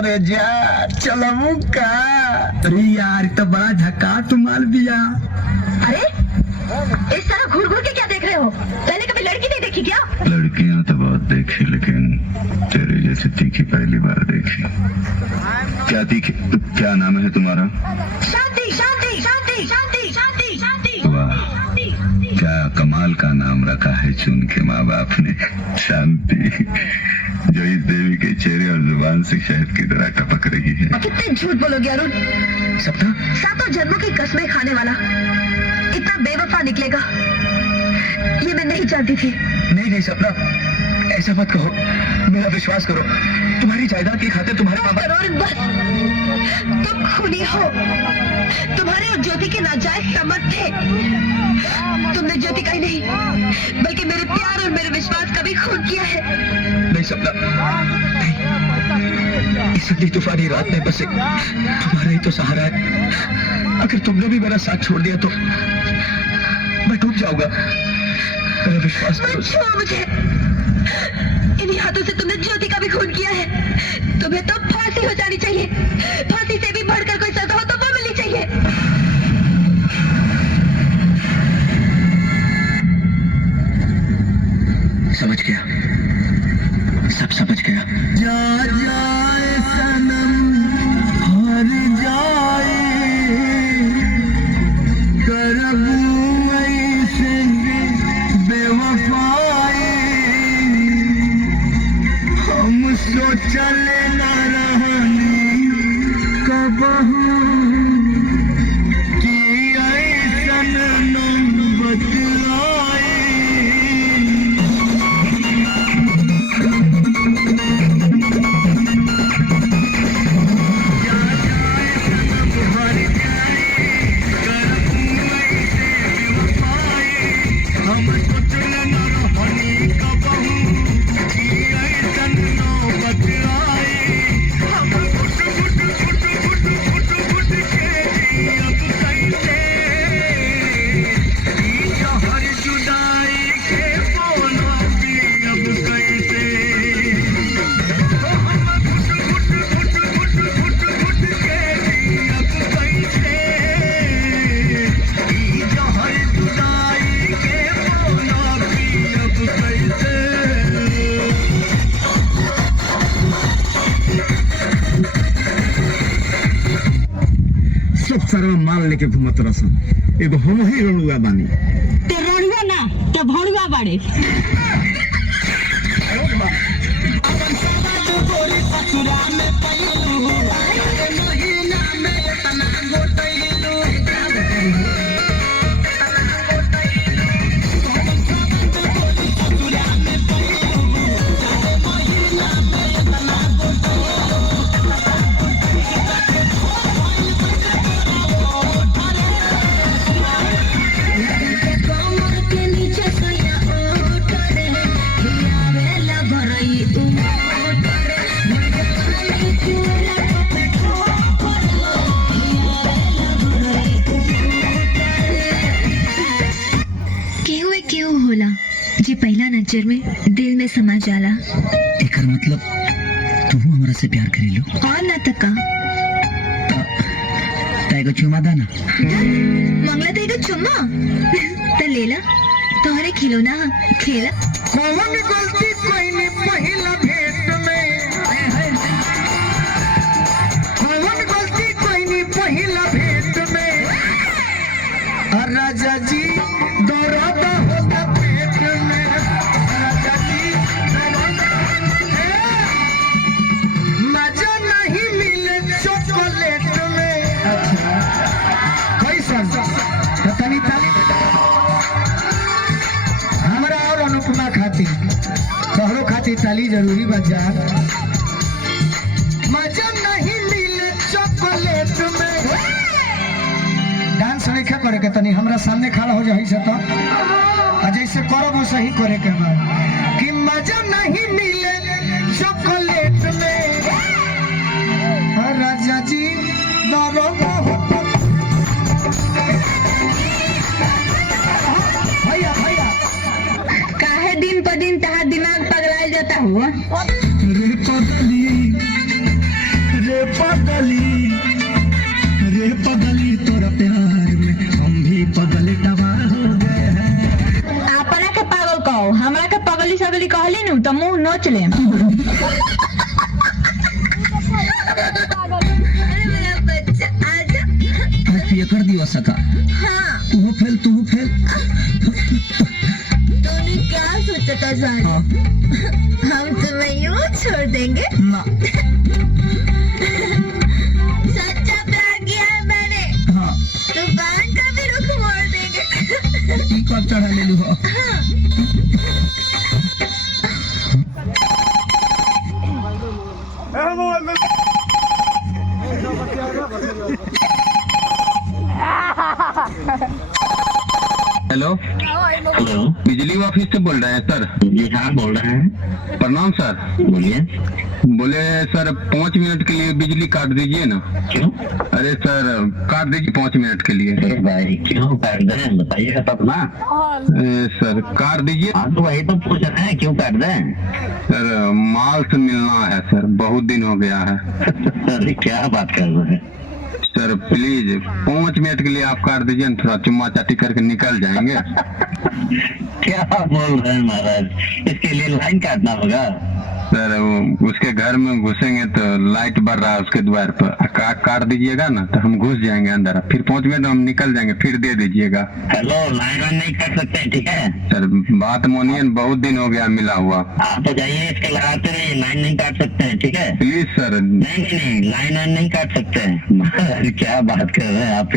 करे जा चलमू का। अरे यार तो बड़ा झकास माल दिया। अरे इस तरह घूर घूर के क्या देख रहे हो? पहले कभी लड़की नहीं देखी क्या? लड़कियां तो बहुत देखी लेकिन तेरे जैसे तीखी पहली बार देखी। क्या तीखी? क्या नाम है तुम्हारा? शांति शांति शांति शांति शांति शांति। वाह क्या कमाल का नाम रखा है चुन के माँ बाप ने, शांति, जो इस देवी के चेहरे और जुबान से शहद की तरह टपक रही है। कितने झूठ बोलोगे अरुण? सपना सातों जन्मों की कसमें खाने वाला इतना बेवफा निकलेगा ये मैं नहीं जानती थी। नहीं नहीं सपना, ऐसा मत कहो, मेरा विश्वास करो। तुम्हारी जायदाद की खातिर तुम्हारे माँ बाप। बस तुम खूनी हो। तुम्हारे और ज्योति के नाजायज संबंध थे। तुमने ज्योति का ही नहीं बल्कि मेरे प्यार और मेरे विश्वास का भी खून किया है। नहीं सपना, नहीं। इस सर्दी तूफानी रात में बस तुम्हारा ही तो सहारा है। अगर तुमने भी मेरा साथ छोड़ दिया तो मैं डूब जाऊंगा। मेरा विश्वास करो। छुओ मुझे। इन्हीं हाथों से तुमने ज्योति का भी खून किया है। तुम्हें तो फांसी हो जानी चाहिए। फांसी से भी बढ़कर कोई सजा हो तो वो मिलनी चाहिए। समझ गया, सब समझ गया। जा जाए सनम हर जाए करबू ऐसे बेवफाई हम सोचल न रहनी कबहू कि ऐसन न बतलाई। सब सारा माल लेके घूमत रसन। एगो हम ही रणुआ बानी। ते रणुआ ना ते भणुआ बाड़े। जे पहला नजर में दिल में समा जाला। एकर मतलब तू हमरा से प्यार करेलो? और ना तका ताएगो चुमा दाना मंगला तेगा चुम्मा त लेला तोहरे खिलौना खेला। कौन गलती कोई नहीं पहिला भेंट में, कौन गलती कोई नहीं पहिला भेंट में। राजा जी दौरादा होगा पेट में, राजा जी मजा नहीं मिले चॉकलेट में। अच्छा कैसन तनी हमरा और अनुपमा खाती तोहरो खाती ताली जरूरी बजा। मजा नहीं मिले चॉकलेट में। डांस नहीं करे के तनी हमरा सामने खड़ा हो जाई से तो जैसे करब वो सही करे के बा कि मजा नहीं मिले चॉकलेट में। राजा जी भैया भैया काहे दिन पर दिन तहार दिमाग पगलाए जाता हुआ? रे पगली पगली रे पगली तोरा प्यार में हम भी पगल टवा हो गए हैं। अपना के पागल कहो, हमरा के पगली सगली कहली नु तो मुंह नोच ले। अरे मेरा बच्चा आजा। आज पिए कर दियो सका हाँ, तू फेल तूने क्या सोचा था सारी? हाँ हम तुम्हें यूं छोड़ देंगे? ना सच्चा प्यार किया है मैंने, हाँ दुकान का भी रुख मोड़ देंगे। ई कब चढ़ा ले लू हो हेलो हेलो, बिजली ऑफिस से बोल रहे हैं सर? जी हाँ बोल रहे हैं, प्रणाम सर। बोलिए। बोले सर 5 मिनट के लिए बिजली काट दीजिए ना। क्यों? अरे सर काट दीजिए 5 मिनट के लिए। अरे भाई क्यों काट दें, बताइएगा तब ना। सर काट दीजिए। हाँ तो वही तो पूछ रहे हैं, क्यों काट दें? सर माल से मिलना है सर, बहुत दिन हो गया है। अरे क्या बात कर रहे हैं? सर प्लीज 5 मिनट के लिए आप काट दीजिए ना, थोड़ा चुम्मा चाटी करके निकल जाएंगे। क्या बोल रहे हैं महाराज, इसके लिए लाइन काटना होगा? सर वो उसके घर में घुसेंगे तो लाइट बढ़ रहा है उसके द्वार पर, काट दीजिएगा ना तो हम घुस जाएंगे अंदर, फिर 5 मिनट हम निकल जाएंगे, फिर दे दीजिएगा। हेलो, लाइन वाइन नहीं काट सकते, ठीक है? सर बात मानिए, बहुत दिन हो गया मिला हुआ। आप तो जाइए, इसके लगाते रहिए, लाइन नहीं काट सकते हैं, ठीक है? Please sir. नहीं, लाइन वाइन नहीं काट सकते हैं। महाराज क्या बात कर रहे हैं आप?